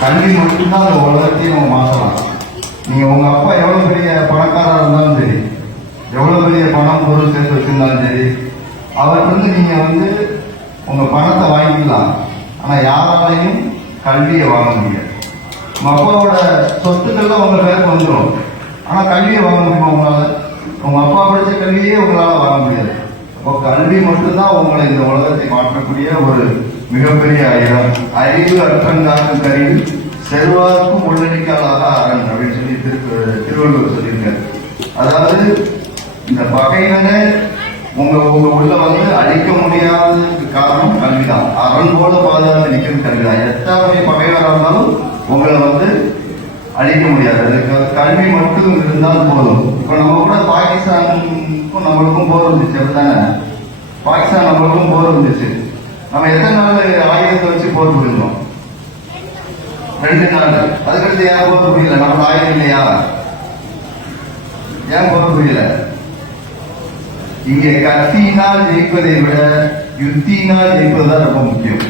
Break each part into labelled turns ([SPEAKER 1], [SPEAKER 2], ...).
[SPEAKER 1] கல்வி மட்டும்தான் அந்த உலகத்தையும் நம்ம மாற்றலாம். நீங்க உங்க அப்பா எவ்வளவு பெரிய பணக்காரா இருந்தாலும் சரி எவ்வளவு பெரிய பணம் பொருள் சேர்த்து வச்சிருந்தாலும் சரி அவருக்கு வந்து நீங்க வந்து உங்க பணத்தை வாங்கிக்கலாம். ஆனா யாராலையும் கல்வியை வாங்க முடியாது. உங்க அப்பாவோட சொத்துக்கள்லாம் உங்க பேருக்கு வந்துடும் ஆனா கல்வியை வாங்க முடியுமா உங்களால? உங்க அப்பா படிச்ச கல்வியே உங்களால வாங்க முடியாது. அப்போ கல்வி மட்டும்தான் உங்களை இந்த உலகத்தை மாற்றக்கூடிய ஒரு மிகப்பெரிய ஆயுதம் அறிவு அற்றங்காக்கும் கருவி செல்வாக்கும் உள்ளடிக்காலாக அரண் அப்படின்னு சொல்லி திரு திருவள்ளுவர் சொல்லியிருக்காரு. அதாவது இந்த பகைவனை உங்க உங்க உள்ள வந்து அழிக்க முடியாததுக்கு காரணம் கல்விதான். அரண் போல பாதுகாத்து நிற்கிறது கல்விதான். எத்தனை பகைவராக இருந்தாலும் உங்களை வந்து அழிக்க முடியாது. அதுக்கு கல்வி மட்டும் இருந்தால் போதும். இப்ப நம்ம கூட பாகிஸ்தானுக்கும் நம்மளுக்கும் போர் இருந்துச்சு அப்படித்தானே? பாகிஸ்தான் நம்மளுக்கும் போர் இருந்துச்சு நம்ம எத்தனை நாள் ஆயுதத்தை வச்சு போர் புரிஞ்சோம் ரெண்டு நாள். அதுக்கடுத்து ஏன் போர் புரியல? நம்ம ஆயுதம் இல்லையா? ஏன் போர் புரியல? இங்கே கத்தினால் ஜெயிப்பதை விட யுத்தினால் ஜெயிப்பதுதான் ரொம்ப முக்கியம்.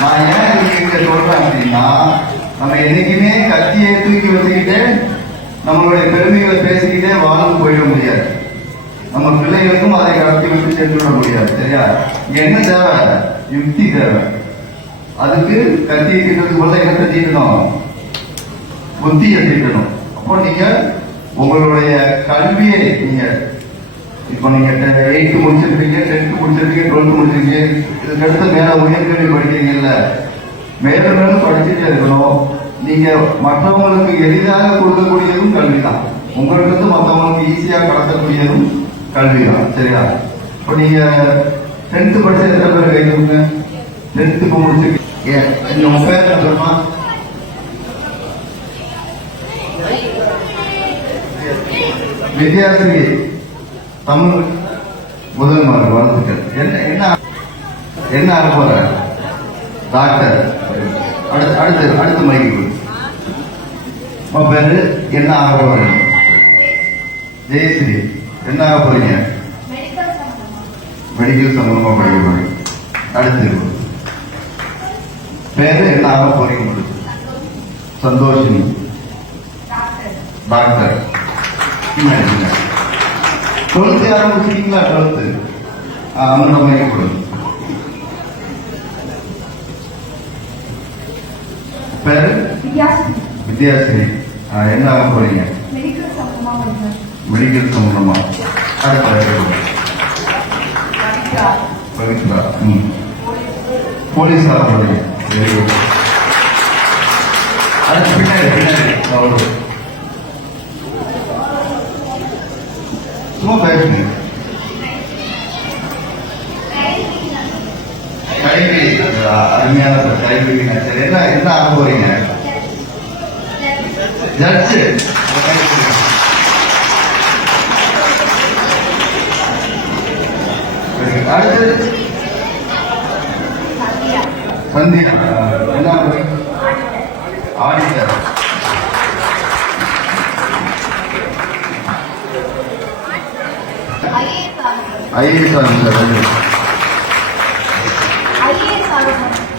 [SPEAKER 1] நான் ஏன் இங்க சொல்றேன் அப்படின்னா நம்ம என்னைக்குமே கத்தியை தூக்கி வச்சுக்கிட்டு நம்மளுடைய பெருமைகளை பேசிக்கிட்டே வாழ்ந்து போயிட முடியாது. நம்ம பிள்ளைகளுக்கும் அதை கடத்தி விட்டு விட முடியாது சரியா? என்ன தேவை? யுக்தி தேவை. அதுக்கு கத்தி கிட்டதுக்கு போல என்ன கத்திக்கணும் புத்தியை தீட்டணும் அப்போ நீங்க உங்களுடைய கல்வியை நீங்க இப்போ நீங்க எயித்து முடிச்சிருக்கீங்க டென்த் முடிச்சிருக்கீங்க டுவெல்த் முடிச்சிருக்கீங்க இதுக்கு அடுத்து மேல உயர்கல்வி படிக்கிறீங்கல்ல மேலும் மேலும் படிச்சுட்டே இருக்கணும். நீங்க மற்றவங்களுக்கு எளிதாக கொடுக்கக்கூடியதும் கல்விதான். உங்களுக்கு வந்து மற்றவங்களுக்கு ஈஸியா கடத்தக்கூடியதும் கல்விதான் சரியா? இப்போ நீங்க டென்த் படிச்ச எத்தனை பேர் கை கொடுங்க டென்த்துக்கு முடிச்சிருக்கீங்க ஏன்? உங்க பேர் வித்யாசிரி தமிழ் முதல்வர் வாழ்த்துக்கள். என்ன என்ன என்ன ஆக போற டாக்டர். அடுத்து அடுத்து அடுத்த மைக்கு உன் பேரு என்ன ஆக போற ஜெயஸ்ரீ. என்ன ஆக போறீங்க மெடிக்கல் சம்பந்தமா படிக்க போறீங்க அடுத்து பேரு என்ன ஆக போறீங்க உங்களுக்கு? சந்தோஷினி டாக்டர் டுவெல்த் யாரும் முடிச்சிருக்கீங்களா டுவெல்த்து அவங்க நம்ம கொடுங்க பேரு ஆ, என்ன ஆக போறீங்க
[SPEAKER 2] மெடிக்கல் சம்பந்தமா
[SPEAKER 1] அடுத்த பவித்ரா ம் போலீஸ் ஆக போறீங்க வெரி குட் அடுத்து பின்னாடி பின்னாடி அவரு சும்மா அருமையான கல்வி சரி என்ன என்ன ஆக போறீங்க ஜட்ஜு அடுத்து சந்தியா என்ன auditor. IAS officer IAS officer